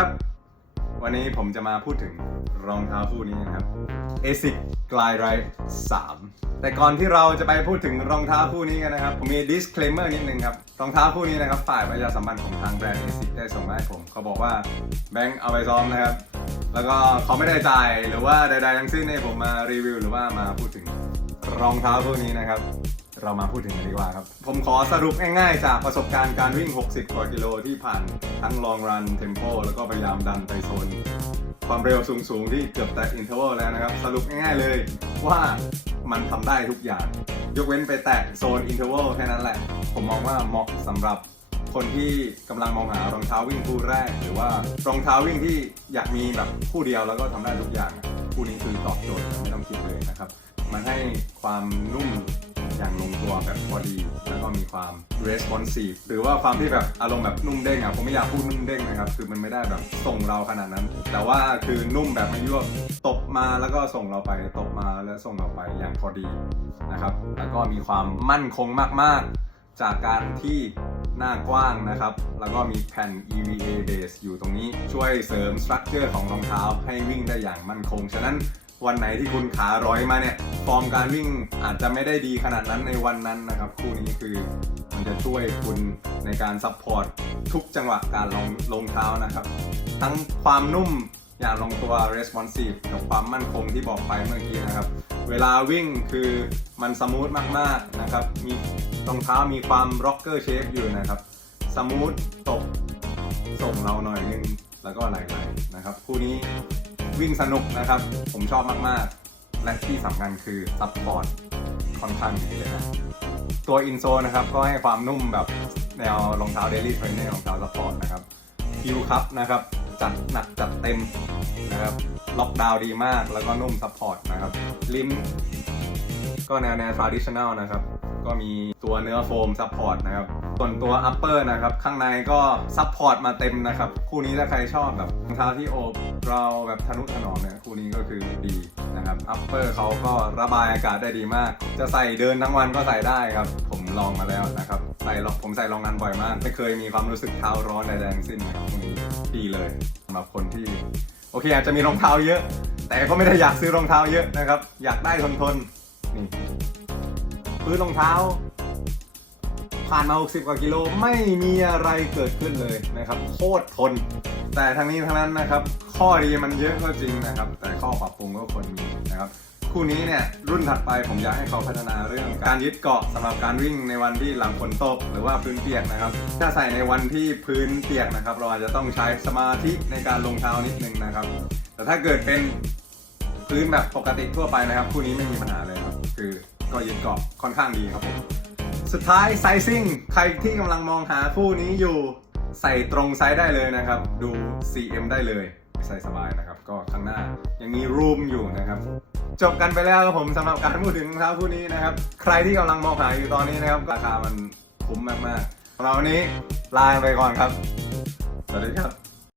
ครับ วันนี้ผมจะมาพูดถึงรองเท้าคู่นี้นะครับ ASIC Glide Ride 3 แต่ก่อนที่เราจะไปพูดถึงรองเท้าคู่นี้กันนะครับ ผมมี disclaimer นิดนึงครับ รองเท้าคู่นี้นะครับ ฝ่ายประชาสัมพันธ์ของทางแบรนด์ ASIC ได้ส่งมาให้ผมเขาบอกว่าแบงค์เอาไปซ้อมนะครับ แล้วก็เขาไม่ได้จ่ายหรือว่าใดๆทั้งสิ้นให้ผมมารีวิว หรือว่ามาพูดถึงรองเท้าคู่นี้นะครับ เรามาพูดถึงกันดีกว่าครับ ผมขอสรุปง่ายๆ จากประสบการณ์การวิ่ง 60 กว่ากิโลที่ผ่านทั้ง long run tempo แล้วก็พยายามดันไปโซน ความเร็วสูงๆ ที่เกือบแตะ interval แล้วนะครับ สรุปง่ายๆเลยว่ามันทำได้ทุกอย่าง ยกเว้นไปแตะโซน interval แค่นั้นแหละ ผมมองว่าเหมาะสำหรับคนที่กำลังมองหารองเท้าวิ่งคู่แรก หรือว่ารองเท้าวิ่งที่อยากมีแบบคู่เดียวแล้วก็ทำได้ทุกอย่าง คู่นี้คือตอบโจทย์ไม่ต้องคิดเลยนะครับ มันให้ความนุ่ม อย่างลงตัวแบบพอดี แล้วก็มีความ responsive หรือว่าความที่แบบอารมณ์แบบนุ่มเด้งอะผมไม่อยากพูดนุ่มเด้งนะครับ คือมันไม่ได้แบบส่งเราขนาดนั้น แต่ว่าคือนุ่มแบบไม่ยวบตบมาแล้วก็ส่งเราไปตบมาแล้วส่งเราไปอย่างพอดีนะครับ แล้วก็มีความมั่นคงมากๆ จากการที่หน้ากว้างนะครับ แล้วก็มีแผ่น EVA base อยู่ตรงนี้ช่วยเสริมสตรัคเจอร์ของรองเท้าให้วิ่งได้อย่างมั่นคง ฉะนั้น วันไหนที่คุณขาร้อยมาเนี่ย ฟอร์มการวิ่งอาจจะไม่ได้ดีขนาดนั้นในวันนั้นนะครับ คู่นี้คือมันจะช่วยคุณในการซัพพอร์ตทุกจังหวะการลงลงเท้านะครับ ทั้งความนุ่มอย่างลงตัว responsive กับความมั่นคงที่บอกไปเมื่อกี้นะครับ เวลาวิ่งคือมันสมูทมากๆนะครับ มีรองเท้ามีความ rocker shape อยู่นะครับ สมูทตกส่งเราหน่อยนึงแล้วก็ไหลๆนะครับ คู่นี้ วิ่งสนุกนะครับ ผมชอบมาก ๆ และที่สำคัญคือซัพพอร์ตค่อนข้างดีเลยนะตัวอินโซนะครับ ก็ให้ความนุ่มแบบแนวรองเท้า Daily Trainer รองเท้าซัพพอร์ตนะครับฮิวคัพนะครับ จัดหนักจัดเต็มนะครับล็อกดาวน์ดีมากแล้วก็นุ่มซัพพอร์ตนะครับ ลิ้นก็แนวแนว traditional นะครับ ก็มีตัวเนื้อโฟมซัพพอร์ตนะครับ ส่วนตัว upper นะครับ ข้างในก็ซัพพอร์ตมาเต็มนะครับ คู่นี้ถ้าใครชอบแบบรองเท้าที่โอบเราแบบทะนุถนอมเนี่ยคู่นี้ก็คือดีนะครับ upper เขาก็ระบายอากาศได้ดีมาก จะใส่เดินทั้งวันก็ใส่ได้ครับ ผมลองมาแล้วนะครับใส่ผมใส่รองนั้นบ่อยมาก ไม่เคยมีความรู้สึกเท้าร้อนใดๆทั้งสิ้นนะครับคู่นี้ดีเลยสำหรับคนที่โอเคอาจจะมีรองเท้าเยอะ แต่ก็ไม่ได้อยากซื้อรองเท้าเยอะนะครับ อยากได้ทนทนๆนี่ซื้อรองเท้า ผ่านมา 60 กว่ากิโลไม่มีอะไรเกิดขึ้นเลยนะครับโคตรทน แต่ทั้งนี้ทั้งนั้นนะครับ ข้อดีมันเยอะก็จริงนะครับ แต่ข้อปรับปรุงก็ควรมีนะครับคู่นี้เนี่ยรุ่นถัดไปผมอยากให้เขาพัฒนาเรื่องการยึดเกาะสำหรับการวิ่งในวันที่หลังฝนตกหรือว่าพื้นเปียกนะครับ ถ้าใส่ในวันที่พื้นเปียกนะครับ เราอาจจะต้องใช้สมาธิในการลงเท้านิดนึงนะครับ แต่ถ้าเกิดเป็นพื้นแบบปกติทั่วไปนะครับ คู่นี้ไม่มีปัญหาเลยครับ คือก็ยึดเกาะค่อนข้างดีครับผม สุดท้ายไซซิ่งใครที่กำลังมองหาคู่นี้อยู่ใส่ตรงไซส์ได้เลยนะครับ ดู CM ได้เลยใส่สบายนะครับ ก็ข้างหน้ายังมีรูมอยู่นะครับ จบกันไปแล้วครับผมสำหรับการพูดถึงรองเท้าคู่นี้นะครับ ใครที่กำลังมองหาอยู่ตอนนี้นะครับราคามันคุ้มมากๆสำหรับวันนี้ลาไปก่อนครับ สวัสดีครับ